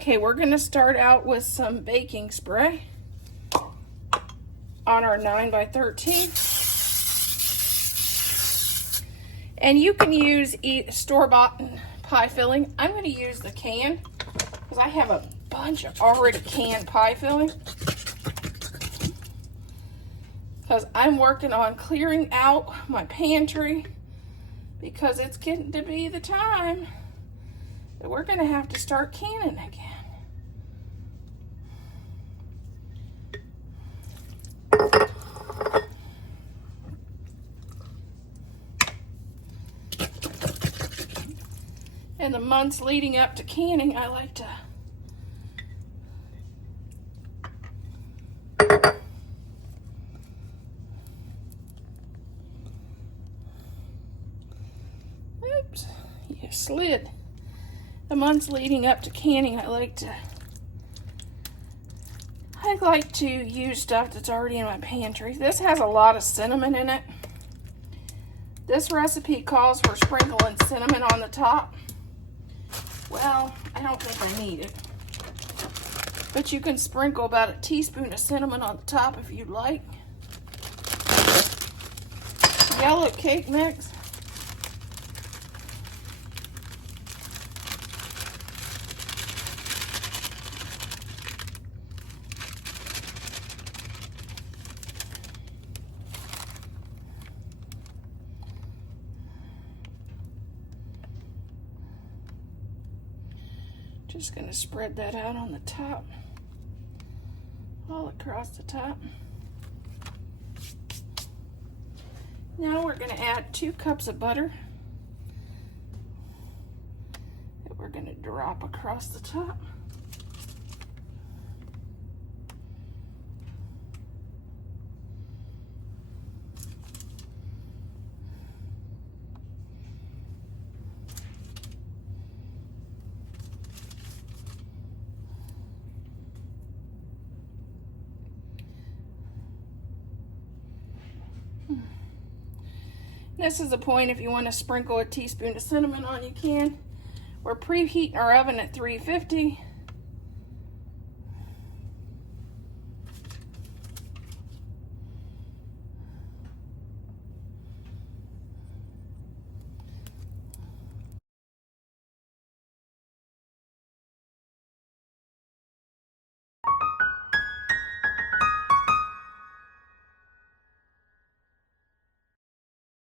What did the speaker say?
Okay, we're going to start out with some baking spray on our 9x13. And you can use store-bought pie filling. I'm going to use the can because I have a bunch of already canned pie filling. Because I'm working on clearing out my pantry because it's getting to be the time that we're going to have to start canning again. In the months leading up to canning, I like to oops, you slid. The months leading up to canning, I like to use stuff that's already in my pantry. This has a lot of cinnamon in it. This recipe calls for sprinkling cinnamon on the top. Well, I don't think I need it. But you can sprinkle about a teaspoon of cinnamon on the top if you'd like. Yellow cake mix. Just going to spread that out on the top, all across the top. Now we're going to add 2 cups of butter that we're going to drop across the top. This is the point if you want to sprinkle a teaspoon of cinnamon on, you can. We're preheating our oven at 350.